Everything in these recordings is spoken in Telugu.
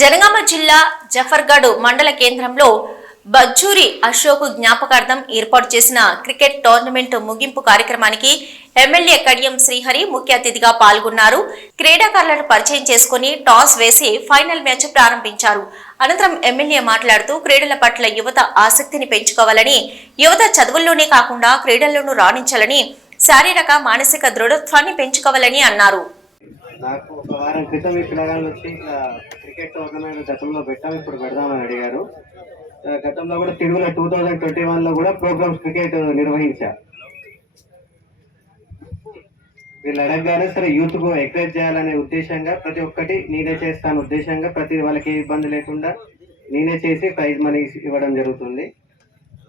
జనగామ జిల్లా జఫర్గఢ్ మండల కేంద్రంలో బజ్జూరి అశోక్ జ్ఞాపకార్థం ఏర్పాటు చేసిన క్రికెట్ టోర్నమెంట్ ముగింపు కార్యక్రమానికి ఎమ్మెల్యే కడియం శ్రీహరి ముఖ్య అతిథిగా పాల్గొన్నారు. క్రీడాకారులను పరిచయం చేసుకుని టాస్ వేసి ఫైనల్ మ్యాచ్ ప్రారంభించారు. అనంతరం ఎమ్మెల్యే మాట్లాడుతూ క్రీడల పట్ల యువత ఆసక్తిని పెంచుకోవాలని, యువత చదువుల్లోనే కాకుండా క్రీడల్లోనూ రాణించాలని, శారీరక మానసిక దృఢత్వాన్ని పెంచుకోవాలని అన్నారు. నాకు ఒక వారం క్రితం ఈ పిల్లగాళ్ళు వచ్చి ఇట్లా క్రికెట్ టోర్నమెంట్ గతంలో పెట్టాము, ఇప్పుడు పెడదామని అడిగారు. గతంలో కూడా తిరుగుల 2021లో కూడా ప్రోగ్రామ్స్ క్రికెట్ నిర్వహించా. వీళ్ళు అడగగానే సరే యూత్ కు ఎంకరేజ్ చేయాలనే ఉద్దేశంగా ప్రతి ఒక్కటి నేనే చేస్తాను ఉద్దేశంగా ప్రతి వాళ్ళకి ఏ ఇబ్బంది లేకుండా నేనే చేసి ప్రైజ్ మనీ ఇవ్వడం జరుగుతుంది.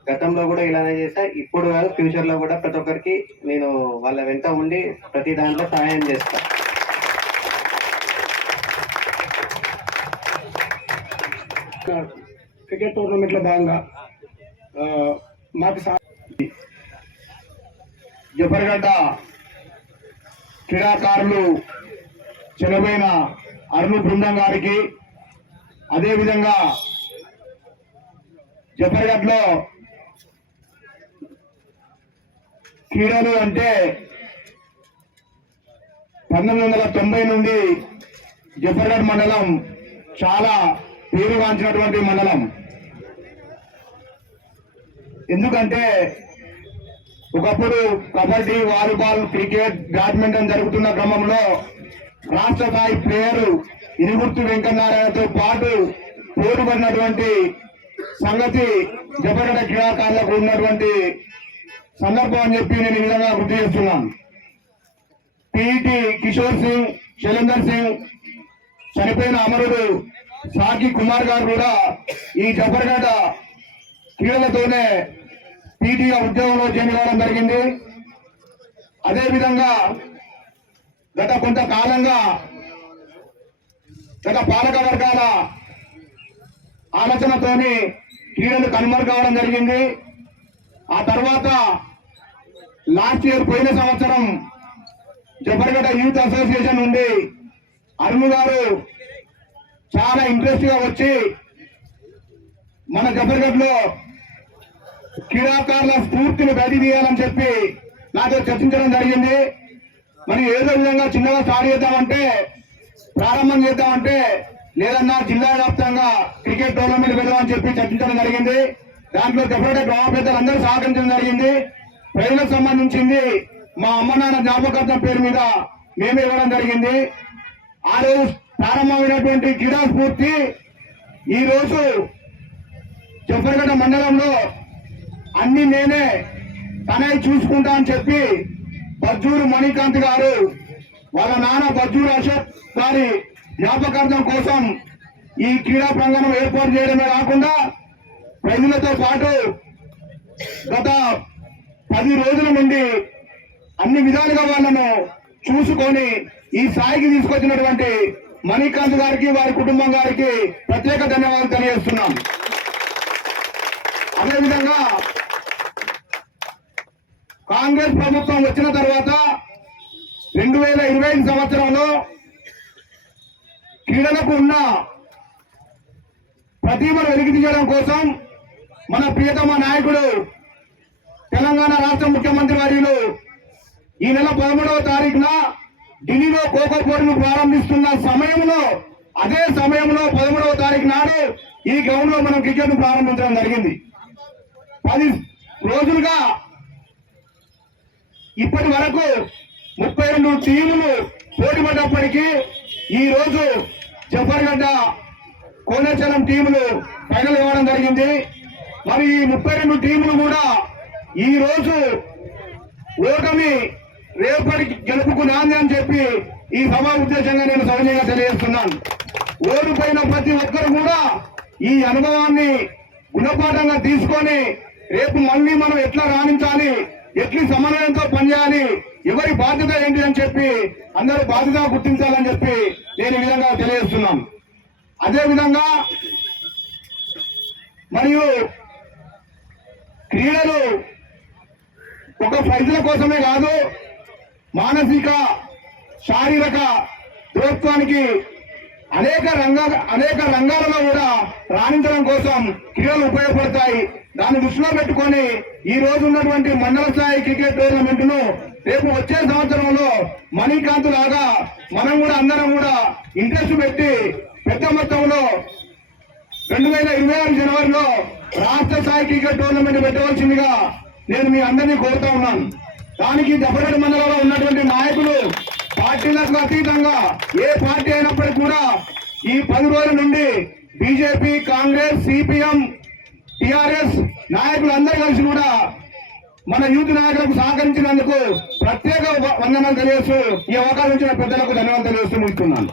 గతంలో కూడా ఇలానే చేస్తా, ఇప్పుడు కాదు ఫ్యూచర్ లో కూడా ప్రతి ఒక్కరికి నేను వాళ్ళ వెంట ఉండి ప్రతి దాంట్లో సహాయం చేస్తా. క్రికెట్ టోర్నమెంట్ లో భాగంగా మాకు జఫర్గఢ్ క్రీడాకారులు చనిపోయిన అరుణ్ బృందం గారికి, అదేవిధంగా జఫర్గఢ్ లో క్రీడలు అంటే 1990 నుండి జఫర్గఢ్ మండలం చాలా పేరుగాంచినటువంటి మండలం. ఎందుకంటే ఒకప్పుడు కబడ్డీ, వాలీబాల్, క్రికెట్, బ్యాడ్మింటన్ జరుగుతున్న క్రమంలో రాష్ట్ర స్థాయి ప్లేయరు ఇనుగుర్తి వెంకటనారాయణతో పాటు పోరుపడినటువంటి సంగతి జఫర్గఢ్ క్రీడాకారులకు ఉన్నటువంటి సందర్భం అని చెప్పి నేను ఈ విధంగా గుర్తు చేస్తున్నాను. పిఈటి కిషోర్ సింగ్, శైలేందర్ సింగ్, చనిపోయిన అమరుడు సాకి కుమార్ గారు కూడా ఈ జఫర్గఢ్ క్రీడలతోనే పీటీగా ఉద్యోగంలో జాయిన్ అవ్వడం జరిగింది. అదేవిధంగా గత కొంతకాలంగా గత పాలక వర్గాల ఆలోచనతోని క్రీడలు కనుమరుగవడం జరిగింది. ఆ తర్వాత లాస్ట్ ఇయర్ పోయిన సంవత్సరం జఫర్గఢ్ యూత్ అసోసియేషన్ నుండి అరుణ్ గారు చాలా ఇంట్రెస్ట్ గా వచ్చి మన జఫర్గఢ్ లో క్రీడాకారుల స్ఫూర్తిని బయట తీయాలని చెప్పి నాతో చర్చించడం జరిగింది. మరి ఏదో విధంగా చిన్నగా స్టార్ట్ చేద్దామంటే, ప్రారంభం చేద్దామంటే, లేదన్నా జిల్లా వ్యాప్తంగా క్రికెట్ టోర్నమెంట్ పెడదామని చెప్పి చర్చించడం జరిగింది. దాంట్లో జఫర్గఢ్ గ్రామ పెద్దలు అందరూ సహకరించడం జరిగింది. ప్రజలకు సంబంధించింది మా అమ్మ నాన్న జ్ఞాపకార్థం పేరు మీద మేమే ఇవ్వడం జరిగింది. ఆ రోజు ప్రారంభమైనటువంటి క్రీడా స్ఫూర్తి ఈ రోజు జఫర్గఢ్ మండలంలో అన్ని నేనే తనై చూసుకుంటా అని చెప్పి బజ్జూరు మణికాంత్ గారు వాళ్ళ నాన్న బజ్జూరు అశోక్ గారి జ్ఞాపకార్థం కోసం ఈ క్రీడా ప్రాంగణం ఏర్పాటు చేయడమే కాకుండా ప్రజలతో పాటు గత 10 రోజుల నుండి అన్ని విధాలుగా వాళ్ళను చూసుకొని ఈ స్థాయికి తీసుకొచ్చినటువంటి మణికాంత్ గారికి, వారి కుటుంబం గారికి ప్రత్యేక ధన్యవాదాలు తెలియజేస్తున్నాం. అదేవిధంగా కాంగ్రెస్ ప్రభుత్వం వచ్చిన తర్వాత 2025 సంవత్సరంలో క్రీడలకు ఉన్న ప్రతిభను వెలికితీయడం కోసం మన ప్రియతమ నాయకుడు తెలంగాణ రాష్ట్ర ముఖ్యమంత్రి వర్యులు ఈ నెల 13వ తారీఖున ఢిల్లీలో ఖోఖో పోటీలు ప్రారంభిస్తున్న సమయంలో, అదే సమయంలో 13వ తారీఖు నాడు ఈ గ్రౌండ్ లో మనం క్రికెట్ ను ప్రారంభించడం జరిగింది. 10 రోజులుగా ఇప్పటి వరకు 32 టీములు పోటీ పడ్డప్పటికీ ఈ రోజు జఫర్గఢ్ కోనేచలం టీములు ఫైనల్ ఇవ్వడం జరిగింది. మరి ఈ 32 టీములు కూడా ఈ రోజు ఓటమి రేపటి గెలుపుకు నాంది అని చెప్పి ఈ సభ ఉద్దేశంగా నేను సవినయంగా తెలియజేస్తున్నాను. ఓడిపోయిన ప్రతి ఒక్కరు కూడా ఈ అనుభవాన్ని గుణపాఠంగా తీసుకొని రేపు మళ్ళీ మనం ఎట్లా రాణించాలి, ఎట్లా సమన్వయంతో పనిచేయాలి, ఎవరి బాధ్యత ఏంటి అని చెప్పి అందరూ బాధ్యత గుర్తించాలని చెప్పి నేను ఈ విధంగా తెలియజేస్తున్నాను. అదేవిధంగా మరియు క్రీడలు ఒక ప్రైజుల కోసమే కాదు, మానసిక శారీరక దృఢత్వానికి అనేక రంగాలలో కూడా రాణించడం కోసం క్రీడలు ఉపయోగపడతాయి. దాన్ని దృష్టిలో పెట్టుకొని ఈ రోజు ఉన్నటువంటి మండల స్థాయి క్రికెట్ టోర్నమెంట్ ను రేపు వచ్చే సంవత్సరంలో మణికాంత్ లాగా మనం కూడా అందరం కూడా ఇంట్రెస్ట్ పెట్టి పెద్ద మొత్తంలో 2026 జనవరిలో రాష్ట్ర స్థాయి క్రికెట్ టోర్నమెంట్ పెట్టవలసిందిగా నేను మీ అందరినీ కోరుతా ఉన్నాను. దానికి జఫర్గఢ్ మండలంలో ఉన్నటువంటి నాయకులు పార్టీలకు అతీతంగా ఏ పార్టీ అయినప్పటికీ కూడా ఈ 10 రోజుల నుండి బీజేపీ, కాంగ్రెస్, సిపిఎం, టిఆర్ఎస్ నాయకులందరూ కలిసి కూడా మన యూత్ నాయకులకు సహకరించినందుకు ప్రత్యేక వందనాలు తెలియజేస్తూ ఈ అవకాశం ఇచ్చిన పెద్దలకు ధన్యవాదాలు తెలియజేస్తూ ముగిస్తున్నాను.